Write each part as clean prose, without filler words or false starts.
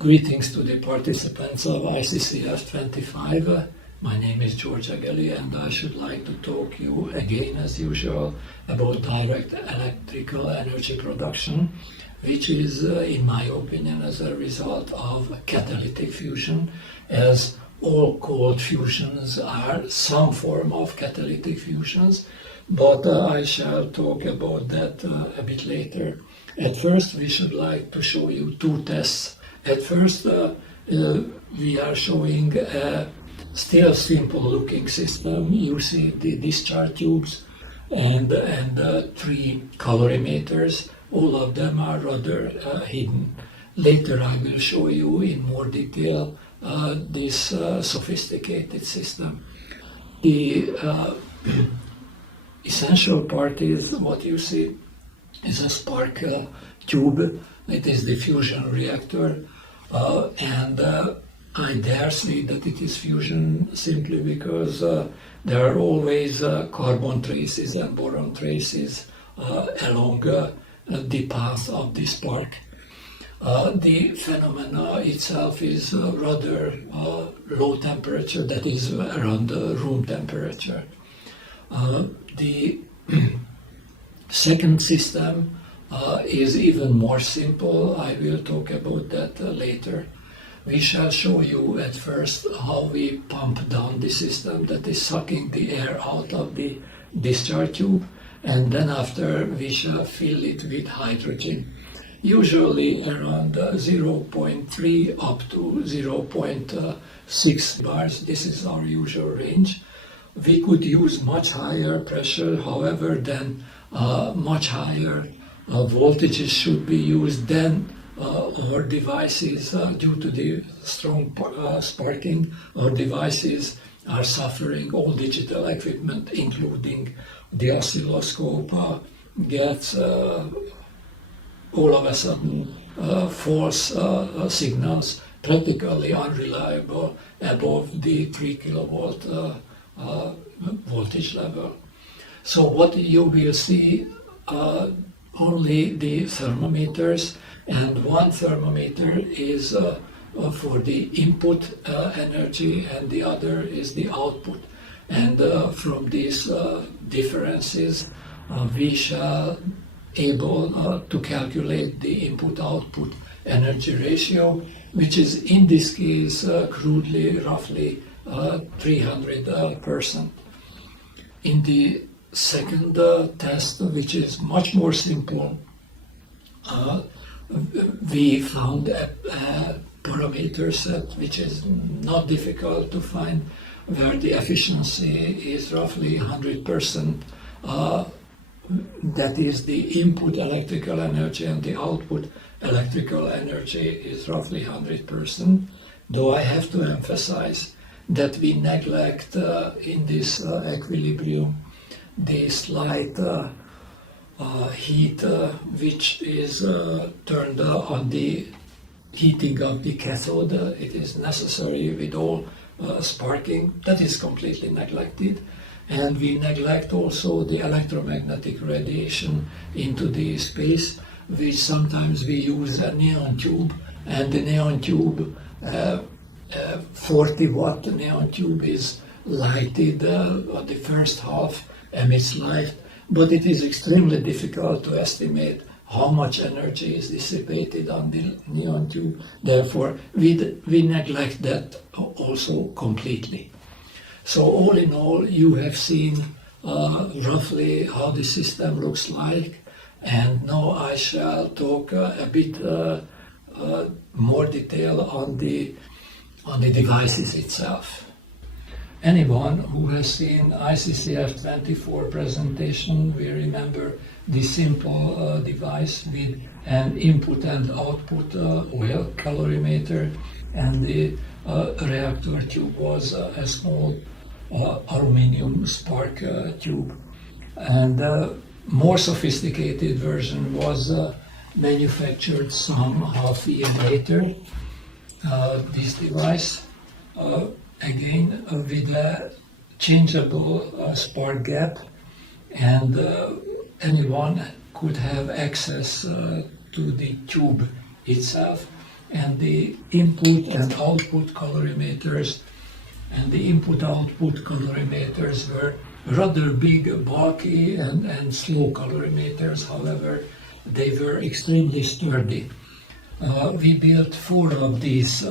Greetings to the participants of ICCF-25. My name is George Egely, and I should like to talk to you again, as usual, about direct electrical energy production, which is, in my opinion, as a result of catalytic fusion, as all cold fusions are some form of catalytic fusions, but I shall talk about that a bit later. At first, we should like to show you two tests. At first, we are showing a still simple looking system. You see the discharge tubes and three calorimeters. All of them are rather hidden. Later I will show you in more detail this sophisticated system. The essential part is what you see is a spark tube. It is the fusion reactor, and I dare say that it is fusion simply because there are always carbon traces and boron traces along the path of the spark. The phenomena itself is rather low temperature, that is around room temperature. The second system is even more simple. I will talk about that later. We shall show you at first how we pump down the system, that is sucking the air out of the discharge tube, and then after we shall fill it with hydrogen, usually around 0.3 up to 0.6 bars. This is our usual range. We could use much higher pressure, however, then much higher voltages should be used. Then our devices, due to the strong sparking, our devices are suffering. All digital equipment, including the oscilloscope, gets all of a sudden false signals, practically unreliable, above the 3 kilovolt voltage level. So what you will see, only the thermometers, and one thermometer is for the input energy and the other is the output. And from these differences, we shall able to calculate the input-output energy ratio, which is in this case crudely roughly 300%. In the second test, which is much more simple, we found a parameter set which is not difficult to find, where the efficiency is roughly 100%. That is, the input electrical energy and the output electrical energy is roughly 100%. Though I have to emphasize that we neglect in this equilibrium the slight heat which is turned on the heating of the cathode. It is necessary with all sparking. That is completely neglected. And we neglect also the electromagnetic radiation into the space, which sometimes we use a neon tube, and the neon tube, 40-watt neon tube is lighted, the first half emits light, but it is extremely difficult to estimate how much energy is dissipated on the neon tube. Therefore, we neglect that also completely. So all in all, you have seen roughly how the system looks like, and now I shall talk a bit more detail on the devices itself. Anyone who has seen ICCF-24 presentation will remember the simple device with an input and output oil calorimeter, and the reactor tube was a small aluminum spark tube. And more sophisticated version was manufactured some half a year later. This device, again with a changeable spark gap, and anyone could have access to the tube itself. and the input and output colorimeters. And the input-output colorimeters were rather big, bulky, and slow colorimeters. However, they were extremely sturdy. We built 4 of these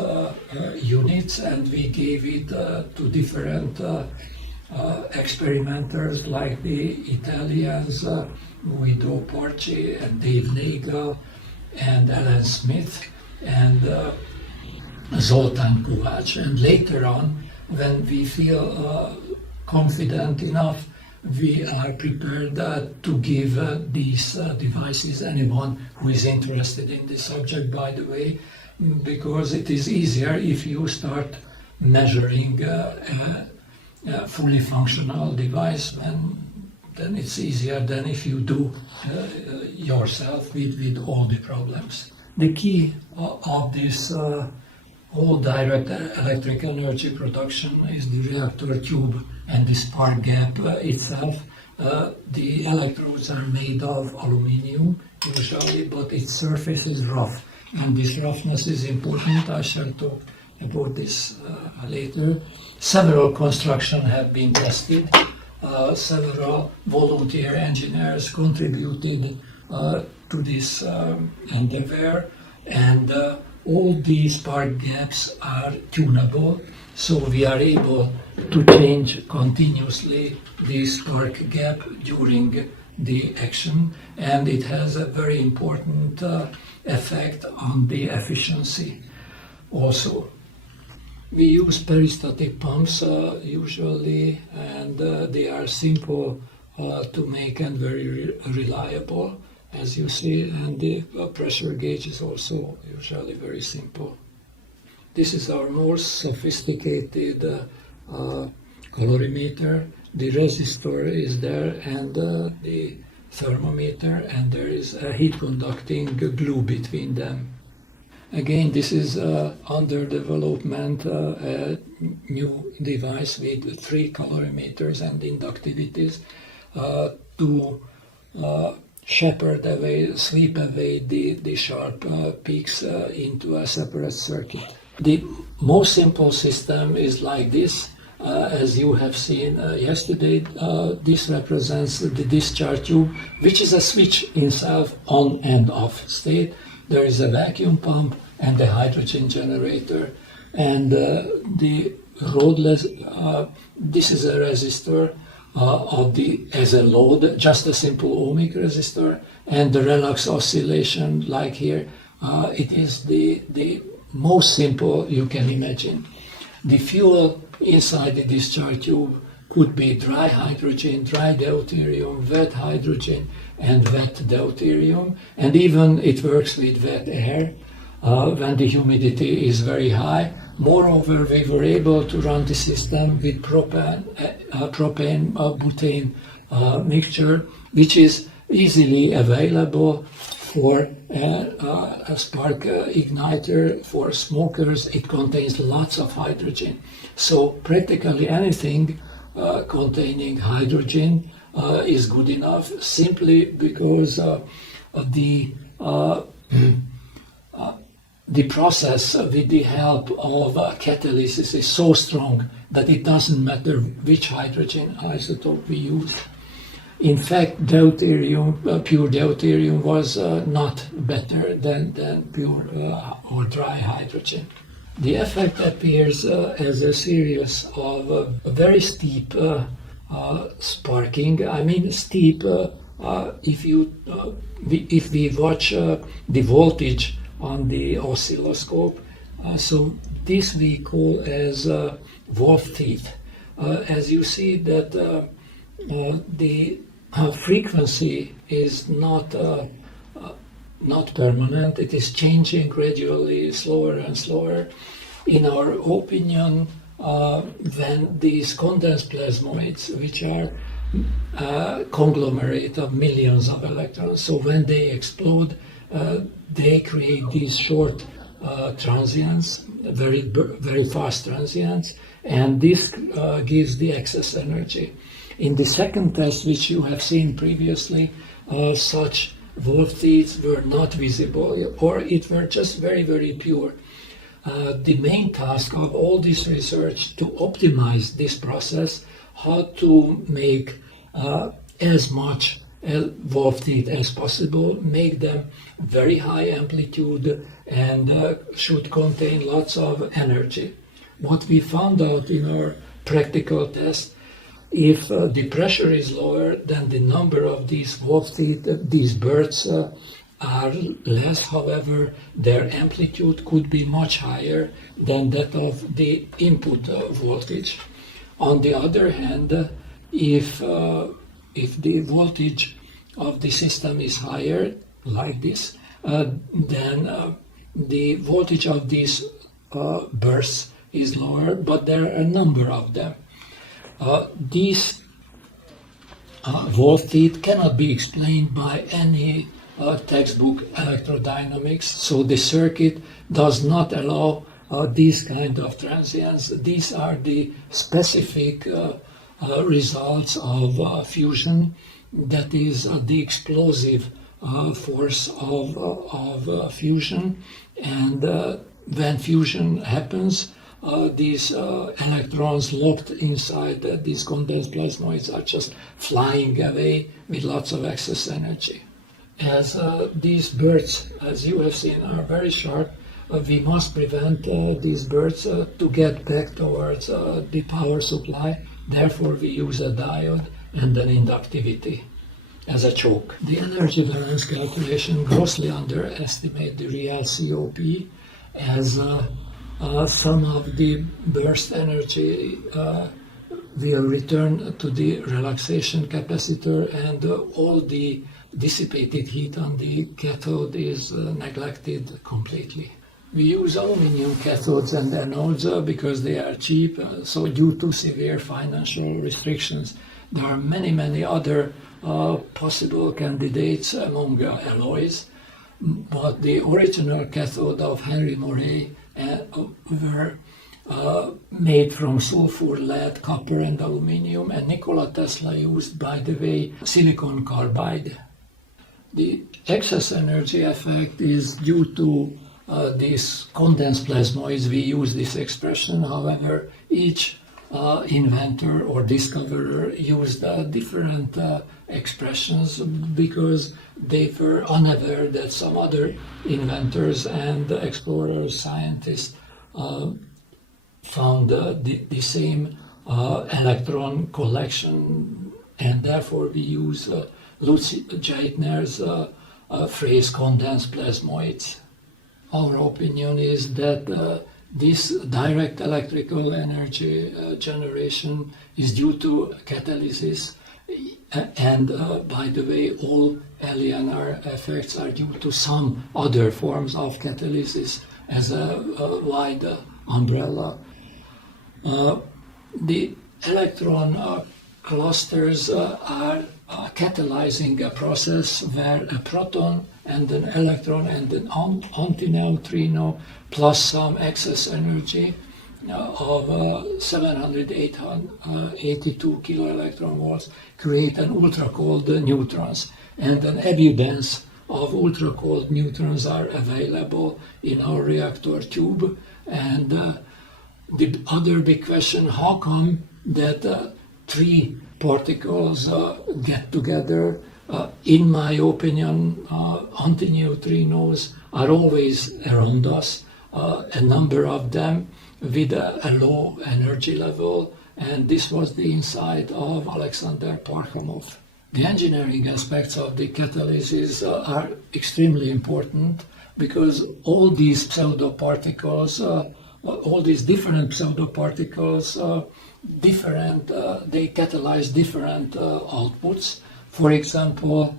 units, and we gave it to different experimenters like the Italians, Guido Porci and Dave Nagel and Alan Smith and Zoltán Kovács. And later on, when we feel confident enough, we are prepared to give these devices anyone who is interested in this subject, by the way, because it is easier if you start measuring a fully functional device, then it's easier than if you do yourself with all the problems. The key of this whole direct electric energy production is the reactor tube and the spark gap itself. The electrodes are made of aluminium usually, but its surface is rough, and this roughness is important. I shall talk about this later. Several constructions have been tested. Several volunteer engineers contributed to this endeavor, and all these spark gaps are tunable, so we are able to change continuously the spark gap during the action, and it has a very important effect on the efficiency also. We use peristatic pumps usually, and they are simple to make and very reliable, as you see, and the pressure gauge is also usually very simple. This is our most sophisticated colorimeter. The resistor is there, and the thermometer, and there is a heat conducting glue between them. Again, this is under development, a new device with 3 colorimeters and inductivities to shepherd away, sweep away the sharp peaks into a separate circuit. The most simple system is like this. As you have seen yesterday, this represents the discharge tube, which is a switch itself on and off state. There is a vacuum pump and a hydrogen generator, and the roadless. This is a resistor as a load, just a simple ohmic resistor, and the relax oscillation, like here, it is the most simple you can imagine. The fuel inside the discharge tube could be dry hydrogen, dry deuterium, wet hydrogen, and wet deuterium, and even it works with wet air when the humidity is very high. Moreover, we were able to run the system with propane-butane mixture, which is easily available for a spark igniter for smokers. It contains lots of hydrogen. So practically anything containing hydrogen is good enough, simply because the process with the help of catalysis is so strong that it doesn't matter which hydrogen isotope we use. In fact, deuterium, pure deuterium was not better than pure or dry hydrogen. The effect appears as a series of very steep sparking. I mean steep if we watch the voltage on the oscilloscope. So this we call as wolf teeth. As you see that the frequency is not permanent. It is changing gradually, slower and slower. In our opinion, then these condensed plasmoids, which are conglomerate of millions of electrons, so when they explode, they create these short transients, very fast transients, and this gives the excess energy. In the second test, which you have seen previously, such voltages were not visible, or it were just very, very pure. The main task of all this research to optimize this process, how to make as much voltage as possible, make them very high amplitude and should contain lots of energy. What we found out in our practical test, if the pressure is lower, then the number of these voltage, these birds are less. However, their amplitude could be much higher than that of the input voltage. On the other hand, if the voltage of the system is higher, like this, then the voltage of these bursts is lower, but there are a number of them. These voltage cannot be explained by any textbook electrodynamics, so the circuit does not allow these kind of transients. These are the specific results of fusion, that is the explosive force of fusion, and when fusion happens, these electrons locked inside these condensed plasmoids are just flying away with lots of excess energy. As these birds, as you have seen, are very sharp, we must prevent these birds to get back towards the power supply. Therefore, we use a diode and an inductivity as a choke. The energy balance calculation grossly underestimate the real COP, as some of the burst energy will return to the relaxation capacitor, and all the dissipated heat on the cathode is neglected completely. We use aluminum cathodes and anodes because they are cheap, so due to severe financial restrictions, there are many other possible candidates among alloys, but the original cathode of Henry Moray were made from sulfur, lead, copper and aluminium, and Nikola Tesla used, by the way, silicon carbide. The excess energy effect is due to these condensed plasmoids. We use this expression. However, each inventor or discoverer used different expressions because they were unaware that some other inventors and explorers, scientists found the same electron collection, and therefore we use Lucy Geithner's phrase condensed plasmoids. Our opinion is that this direct electrical energy generation is due to catalysis, and by the way, all LNR effects are due to some other forms of catalysis as a wide umbrella. The electron clusters are catalyzing a process where a proton and an electron and an antineutrino plus some excess energy of 782 kiloelectron volts create an ultra-cold neutrons, and an abundance of ultra-cold neutrons are available in our reactor tube. And the other big question, how come that three particles get together? In my opinion, antineutrinos are always around us, a number of them with a low energy level, and this was the insight of Alexander Parkhomov. The engineering aspects of the catalysis are extremely important because all these pseudoparticles, all these different pseudoparticles, they catalyze different outputs. For example,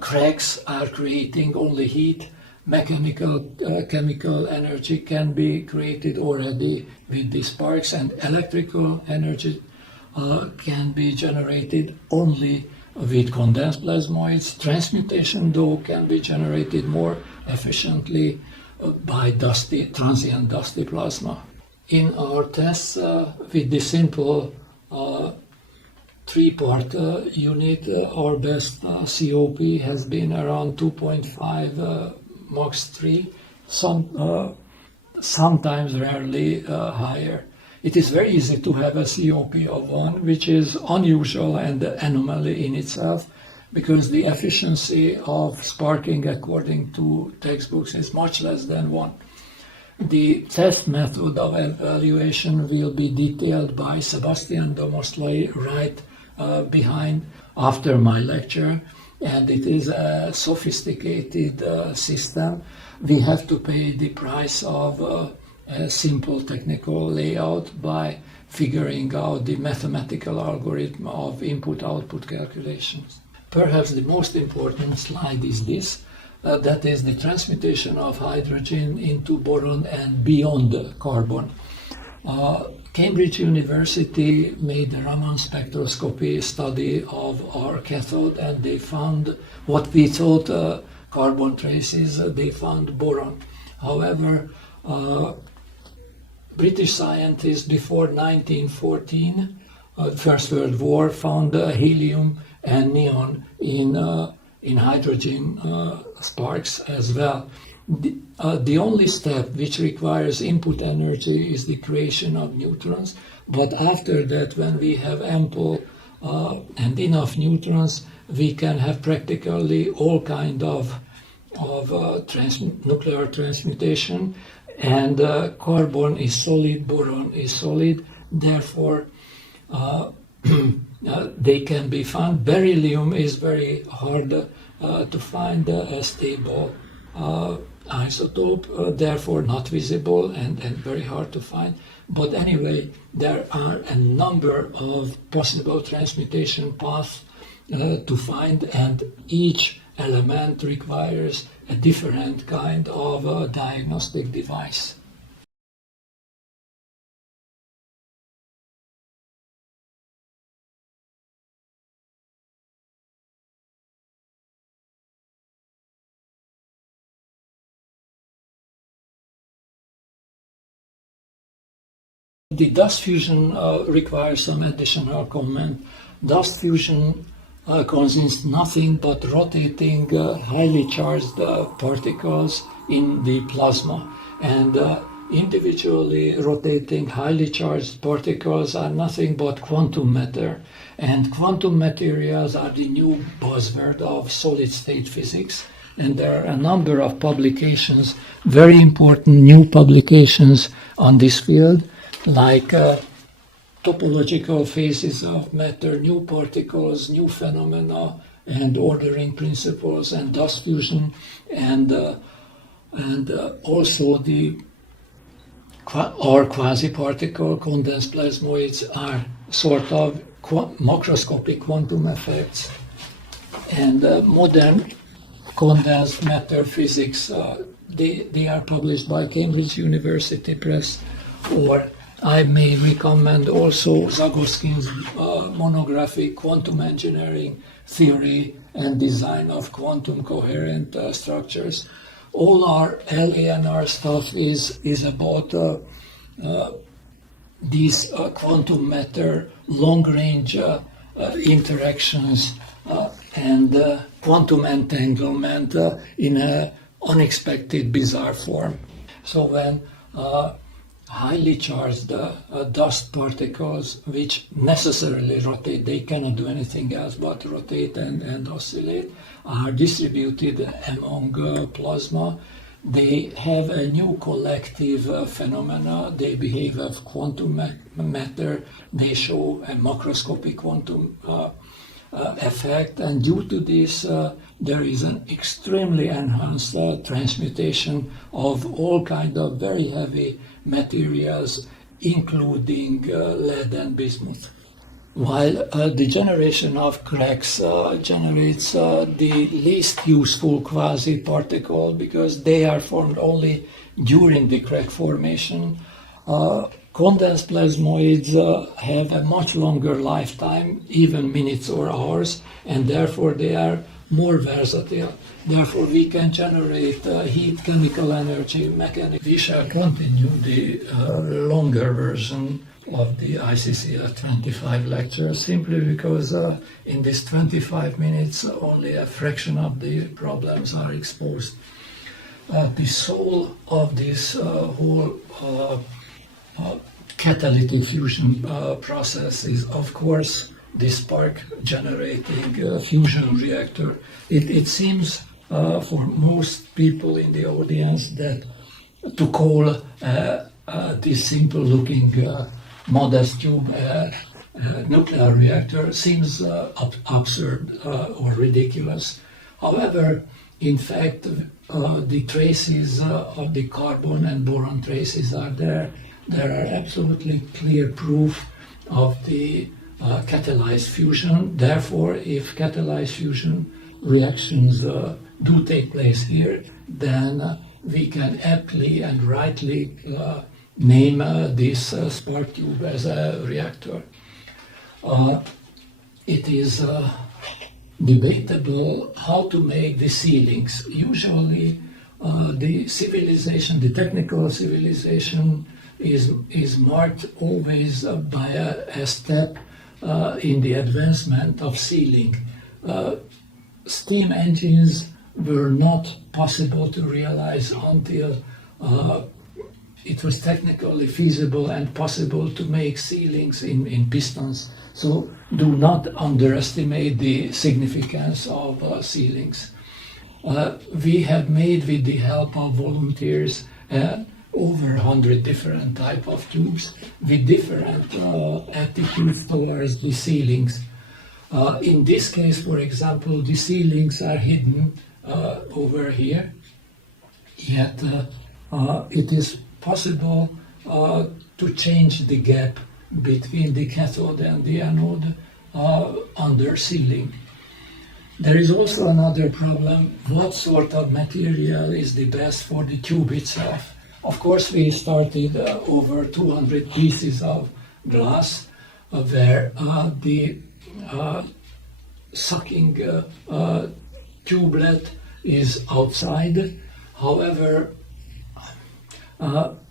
cracks are creating only heat. Chemical energy can be created already with the sparks, and electrical energy can be generated only with condensed plasmoids. Transmutation, though, can be generated more efficiently by transient dusty plasma. In our tests with the simple 3-part unit, our best COP has been around 2.5 Max 3, sometimes rarely higher. It is very easy to have a COP of 1, which is unusual and an anomaly in itself, because the efficiency of sparking according to textbooks is much less than 1. The test method of evaluation will be detailed by Sebastian Domosley right behind after my lecture, and it is a sophisticated system. We have to pay the price of a simple technical layout by figuring out the mathematical algorithm of input-output calculations. Perhaps the most important slide is this. That is the transmutation of hydrogen into boron and beyond carbon. Cambridge University made a Raman spectroscopy study of our cathode, and they found what we thought carbon traces, they found boron. However, British scientists before 1914, First World War, found helium and neon in hydrogen sparks as well. The only step which requires input energy is the creation of neutrons, but after that, when we have ample and enough neutrons, we can have practically all kind of nuclear transmutation, and carbon is solid, boron is solid, therefore they can be found. Beryllium is very hard to find a stable isotope, therefore not visible and very hard to find. But anyway, there are a number of possible transmutation paths to find, and each element requires a different kind of diagnostic device. The dust fusion requires some additional comment. Dust fusion consists nothing but rotating highly charged particles in the plasma, and individually rotating highly charged particles are nothing but quantum matter, and quantum materials are the new buzzword of solid state physics, and there are a number of publications, very important new publications on this field, like topological phases of matter, new particles, new phenomena, and ordering principles, and dust fusion, and also our quasi-particle condensed plasmoids are sort of macroscopic quantum effects, and modern condensed matter physics. They are published by Cambridge University Press, or I may recommend also Zagoskin's monography, Quantum Engineering, Theory and Design of Quantum Coherent Structures. All our LANR stuff is about these quantum matter, long-range interactions and quantum entanglement in an unexpected, bizarre form. So when highly charged dust particles, which necessarily rotate, they cannot do anything else but rotate and oscillate, are distributed among plasma. They have a new collective phenomena. They behave as quantum matter. They show a macroscopic quantum effect, and due to this, there is an extremely enhanced transmutation of all kinds of very heavy materials, including lead and bismuth. While the generation of cracks generates the least useful quasi-particle, because they are formed only during the crack formation, condensed plasmoids have a much longer lifetime, even minutes or hours, and therefore they are more versatile. Therefore we can generate heat, chemical energy, mechanical. We shall continue the longer version of the ICCF-25 lecture, simply because in these 25 minutes only a fraction of the problems are exposed. The soul of this whole catalytic fusion process is, of course, the spark-generating fusion reactor. It seems for most people in the audience that to call this simple-looking modest tube nuclear reactor seems absurd or ridiculous. However, in fact, the traces of the carbon and boron traces are there. There are absolutely clear proof of the catalyzed fusion. Therefore, if catalyzed fusion reactions do take place here, then we can aptly and rightly name this spark tube as a reactor. It is debatable how to make the sealings. Usually the technical civilization is marked always by a step in the advancement of sealing. Steam engines were not possible to realize until it was technically feasible and possible to make sealings in pistons. So do not underestimate the significance of sealings. We have made, with the help of volunteers, over 100 different types of tubes with different attitudes towards the sealings. In this case, for example, the sealings are hidden over here, yet it is possible to change the gap between the cathode and the anode under sealing. There is also another problem: what sort of material is the best for the tube itself? Of course, we started over 200 pieces of glass where the sucking tubelet is outside. However,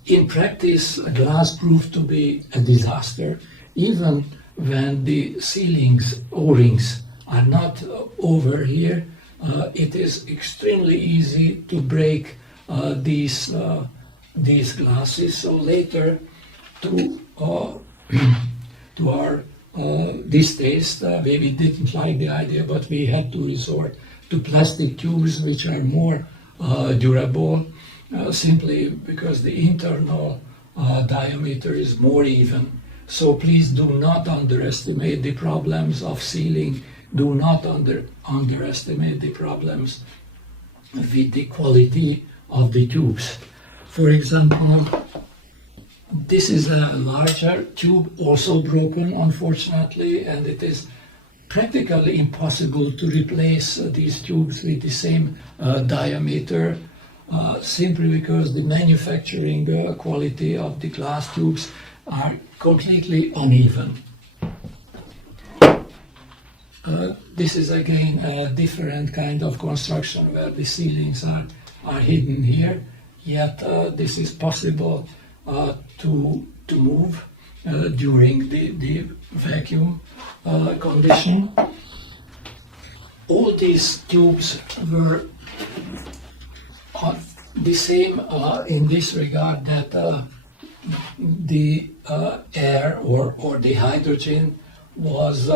in practice, glass proved to be a disaster. Even when the sealings, O-rings, are not over here, it is extremely easy to break these glasses. So later, to our distaste, we didn't like the idea, but we had to resort to plastic tubes, which are more durable, simply because the internal diameter is more even. So please do not underestimate the problems of sealing. Do not underestimate the problems with the quality of the tubes. For example, this is a larger tube, also broken, unfortunately, and it is practically impossible to replace these tubes with the same diameter, simply because the manufacturing quality of the glass tubes are completely uneven. This is again a different kind of construction where the sealings are hidden here, yet this is possible to move during the vacuum condition. All these tubes were the same in this regard, that the air or the hydrogen was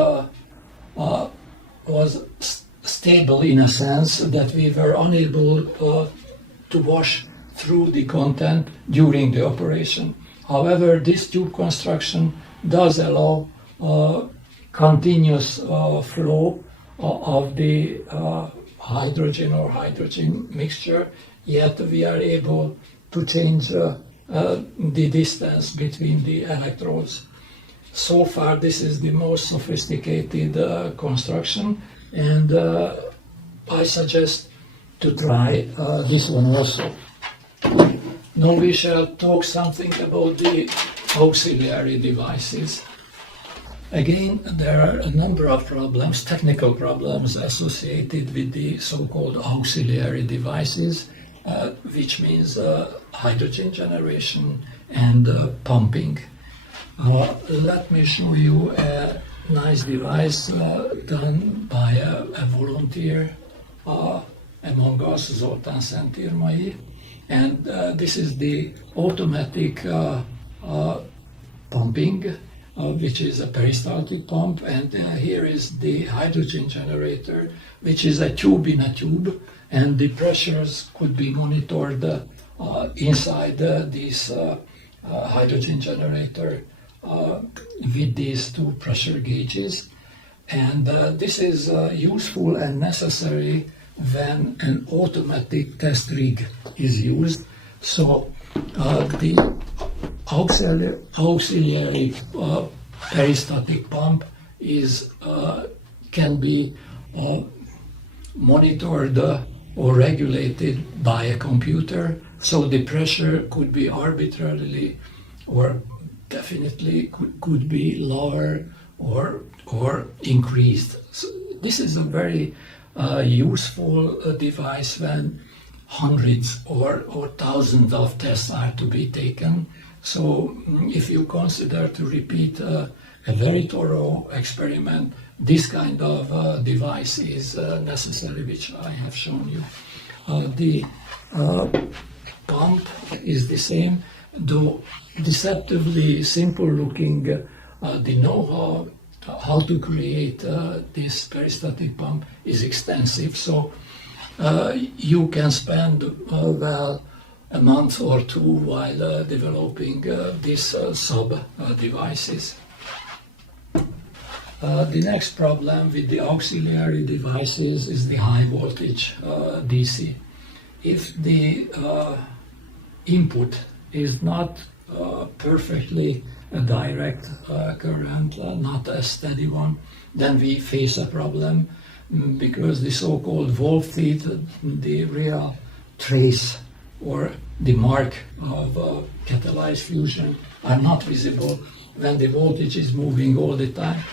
stable in a sense that we were unable to wash through the content during the operation. However, this tube construction does allow continuous flow of the hydrogen or hydrogen mixture, yet we are able to change the distance between the electrodes. So far, this is the most sophisticated construction, and I suggest to try this one also. Now we shall talk something about the auxiliary devices. Again, there are a number of problems, technical problems associated with the so-called auxiliary devices, which means hydrogen generation and pumping. Let me show you a nice device done by a volunteer among us, Zoltán Szentírmai. And this is the automatic pumping, which is a peristaltic pump. And here is the hydrogen generator, which is a tube in a tube. And the pressures could be monitored inside this hydrogen generator with these two pressure gauges. And this is useful and necessary when an automatic test rig is used. So the auxiliary peristatic pump can be monitored or regulated by a computer. So the pressure could be arbitrarily or definitely could be lower or increased. So this is a very useful device when hundreds or thousands of tests are to be taken. So if you consider to repeat a very thorough experiment, this kind of device is necessary, which I have shown you. The pump is the same, though deceptively simple looking. The know-how how to create this peristatic pump is extensive. So you can spend a month or two while developing these sub-devices. The next problem with the auxiliary devices is the high voltage DC. If the input is not perfectly a direct current, not a steady one, then we face a problem because the so-called voltage feed, the real trace or the mark of catalyzed fusion, are not visible when the voltage is moving all the time.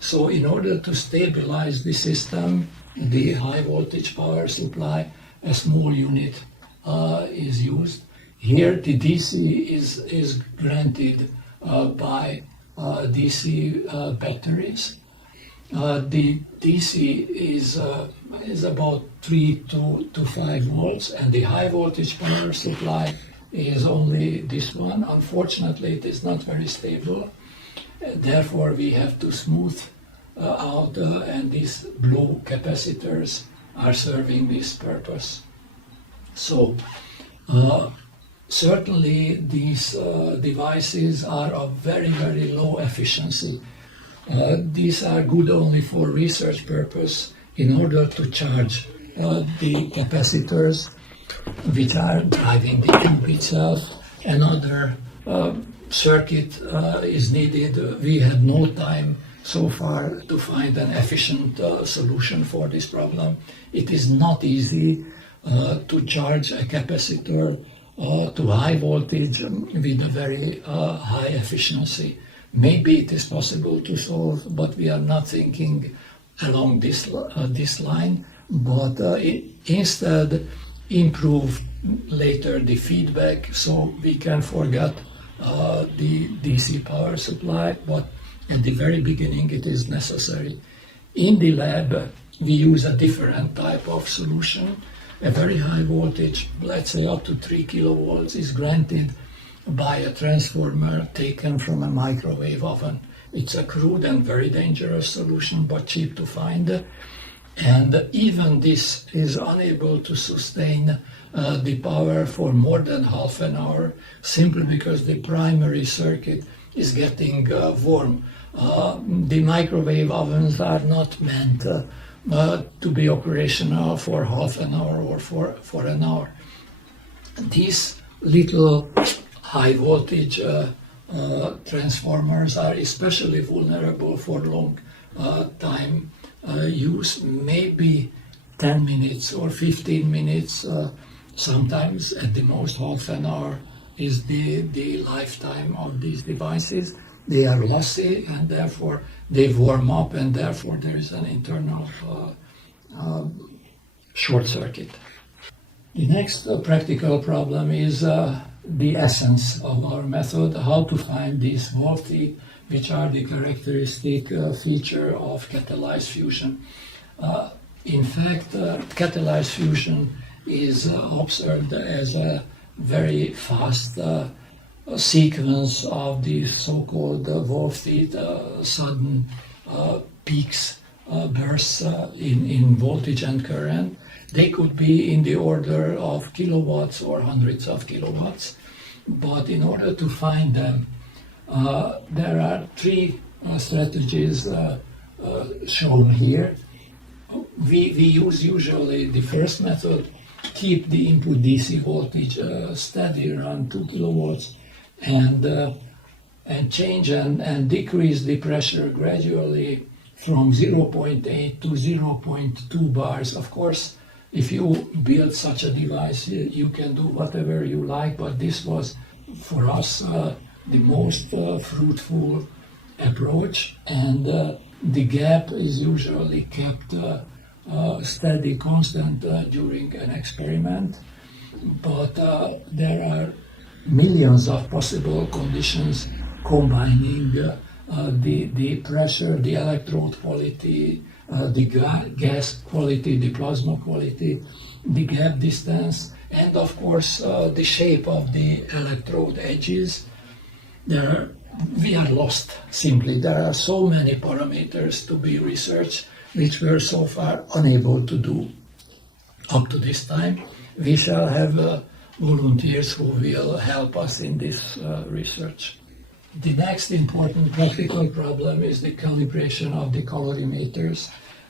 So in order to stabilize the system, the high voltage power supply, a small unit is used. Here the DC is granted by DC batteries. The DC is about 3 to 5 volts, and the high voltage power supply is only this one. Unfortunately, it is not very stable. Therefore, we have to smooth out, and these blue capacitors are serving this purpose. So, certainly these devices are of very, very low efficiency. These are good only for research purpose in order to charge the capacitors which are driving the tube itself. Another circuit is needed. We had no time so far to find an efficient solution for this problem. It is not easy to charge a capacitor to high voltage with a very high efficiency. Maybe it is possible to solve, but we are not thinking along this line, but instead improve later the feedback so we can forget the DC power supply, but at the very beginning it is necessary. In the lab, we use a different type of solution. A very high voltage, let's say up to 3 kilovolts, is granted by a transformer taken from a microwave oven. It's a crude and very dangerous solution, but cheap to find. And even this is unable to sustain the power for more than half an hour, simply because the primary circuit is getting warm. The microwave ovens are not meant to be operational for half an hour or for an hour. These little high voltage transformers are especially vulnerable for long time use, maybe 10 minutes or 15 minutes, sometimes at the most half an hour is the lifetime of these devices. They are lossy and therefore they warm up, and therefore there is an internal short circuit. The next practical problem is the essence of our method, how to find these Wolf teeth, which are the characteristic feature of catalyzed fusion. In fact, catalyzed fusion is observed as a very fast sequence of the so-called Wolf teeth, sudden peaks, bursts in voltage and current. They could be in the order of kilowatts or hundreds of kilowatts. But in order to find them, there are three strategies shown here. We use usually the first method, keep the input DC voltage steady around 2 kilowatts and change and decrease the pressure gradually from 0.8 to 0.2 bars. Of course, if you build such a device, you can do whatever you like, but this was for us the most fruitful approach, and the gap is usually kept steady, constant during an experiment. But there are millions of possible conditions combining the pressure, the electrode quality, the gas quality, the plasma quality, the gap distance, and of course the shape of the electrode edges. We are lost simply. There are so many parameters to be researched which we're so far unable to do up to this time. We shall have volunteers who will help us in this research. The next important practical problem is the calibration of the colorimeters.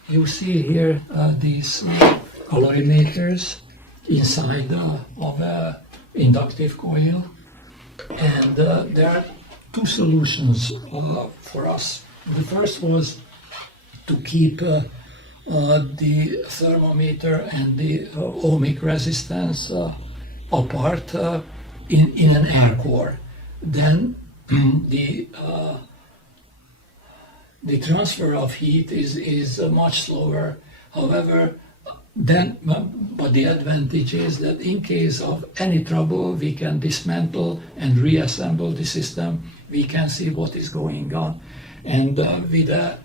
You see here these colorimeters inside of an inductive coil, and there are two solutions for us. The first was to keep the thermometer and the ohmic resistance apart in an air core. Then the transfer of heat is much slower. However, but the advantage is that in case of any trouble, we can dismantle and reassemble the system. We can see what is going on. And with the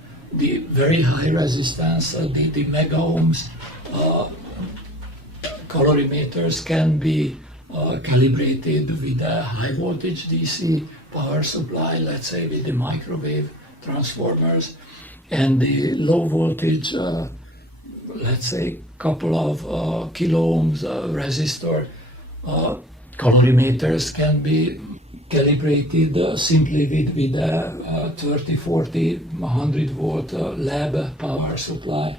very high resistance, the mega ohms, colorimeters can be calibrated with a high voltage DC power supply, let's say with the microwave transformers, and the low voltage, let's say couple of kilo ohms resistor colorimeters can be calibrated simply with a 30, 40, 100 volt lab power supply.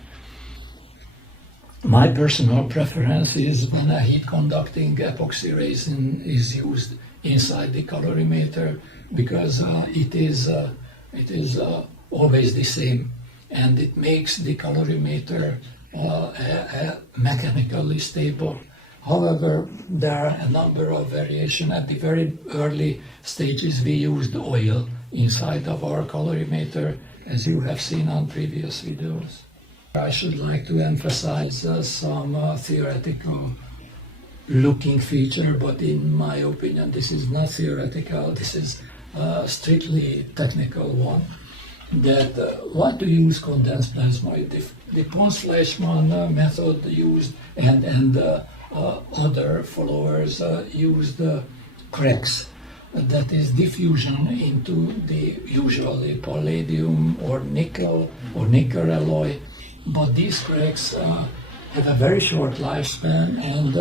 My personal preference is when a heat conducting epoxy resin is used inside the colorimeter, because it is always the same, and it makes the colorimeter mechanically stable. However, there are a number of variations. At the very early stages, we used oil inside of our colorimeter, as you have seen on previous videos. I should like to emphasize some theoretical looking feature, but in my opinion, this is not theoretical, this is a strictly technical one. That why to use condensed plasmoid? The Pons-Fleischmann method used and other followers used cracks, that is diffusion into the usually palladium or nickel alloy, but these cracks have a very short lifespan, and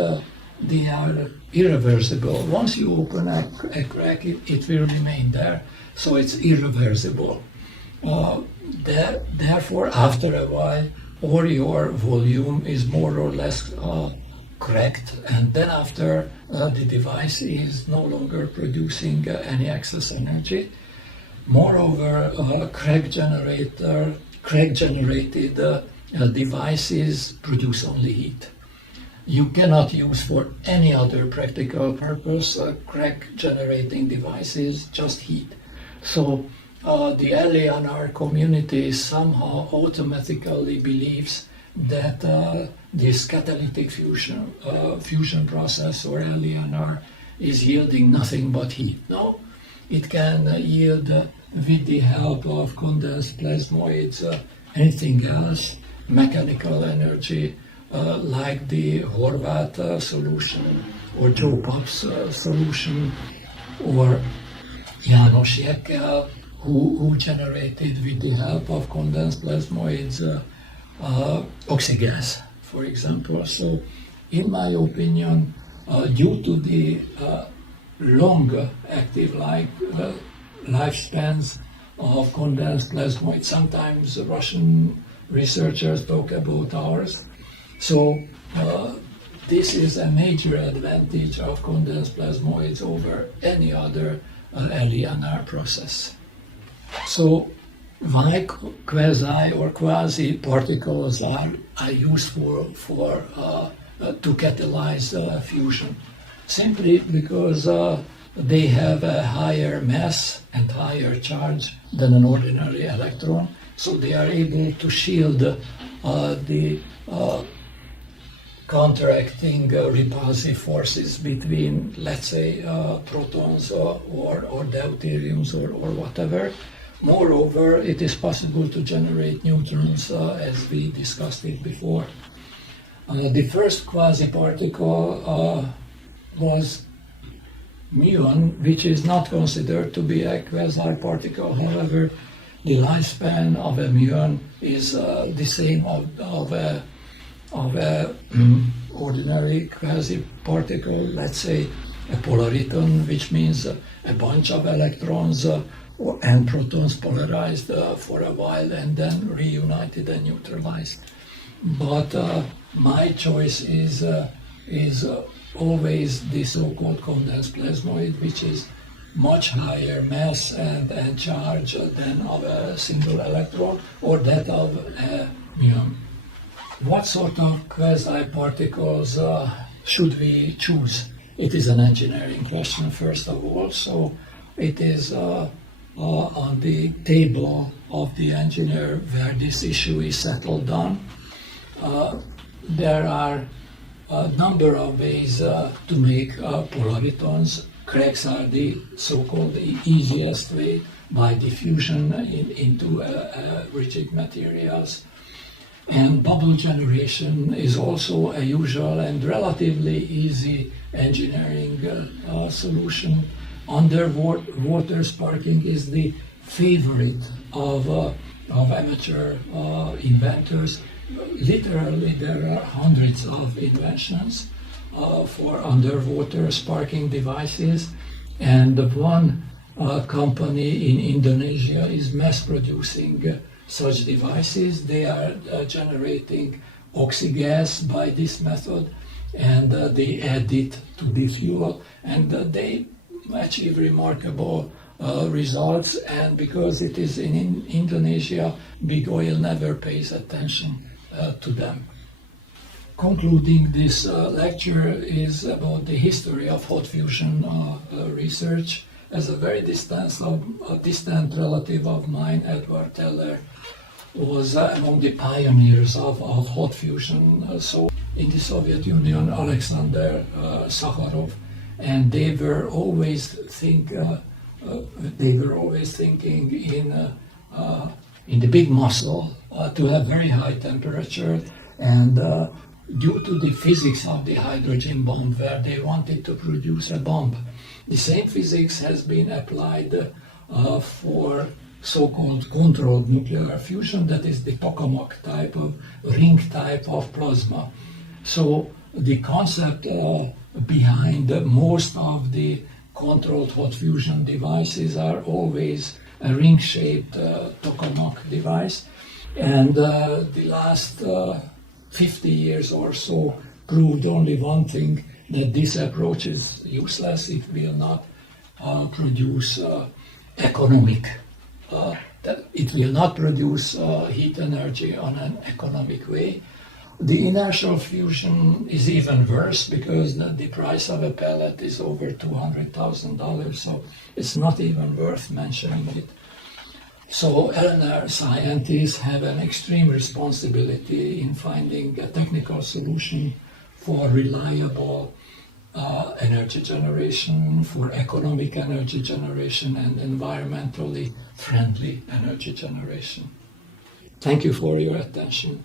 they are irreversible. Once you open a crack, it will remain there, so it's irreversible. Therefore, after a while, or your volume is more or less cracked, and then after the device is no longer producing any excess energy. Moreover, crack-generated devices produce only heat. You cannot use for any other practical purpose crack-generating devices, just heat. So the LANR community somehow automatically believes that this catalytic fusion process, or LANR, is yielding nothing but heat. No, it can yield, with the help of condensed plasmoids, anything else, mechanical energy, like the Horvath solution, or Joe Pop's solution, or János Jekkel, who generated with the help of condensed plasmoids oxygas, for example. So, in my opinion, due to the long active lifespans of condensed plasmoids, sometimes Russian researchers talk about ours. So this is a major advantage of condensed plasmoids over any other LNR process. So why quasi or quasi particles are useful for to catalyze fusion? Simply because they have a higher mass and higher charge than an ordinary electron, so they are able to shield the counteracting repulsive forces between, let's say, protons or deuteriums or whatever. Moreover, it is possible to generate neutrons, as we discussed it before. The first quasi-particle was muon, which is not considered to be a quasi-particle. However, the lifespan of a muon is the same of a ordinary quasi-particle, let's say a polariton, which means a bunch of electrons and protons polarized for a while and then reunited and neutralized. But my choice is always the so-called condensed plasmoid, which is much higher mass and charge than of a single electron or that of a muon. What sort of quasi-particles should we choose? It is an engineering question, first of all, so it is on the table of the engineer where this issue is settled down. There are a number of ways to make polaritons. Cracks are the so-called easiest way by diffusion into rigid materials. And bubble generation is also a usual and relatively easy engineering solution. Underwater sparking is the favorite of amateur inventors. Literally, there are hundreds of inventions for underwater sparking devices, and one company in Indonesia is mass producing such devices. They are generating oxygas by this method, and they add it to the fuel, and they achieve remarkable results. And because it is in Indonesia, big oil never pays attention to them. Concluding this lecture is about the history of hot fusion research. As a very distant relative of mine, Edward Teller, was among the pioneers of hot fusion. So in the Soviet Union, Alexander Sakharov, and they were always thinking in the big muscle to have very high temperature, and due to the physics of the hydrogen bomb, where they wanted to produce a bomb, the same physics has been applied for so-called controlled nuclear fusion, that is the tokamak type of ring type of plasma. So the concept behind most of the controlled hot fusion devices are always a ring-shaped tokamak device, and the last 50 years or so proved only one thing, that this approach is useless. It will not produce it will not produce heat energy on an economic way. The inertial fusion is even worse, because the price of a pellet is over $200,000, so it's not even worth mentioning it. So LNR scientists have an extreme responsibility in finding a technical solution for reliable energy generation, for economic energy generation, and environmentally friendly energy generation. Thank you for your attention.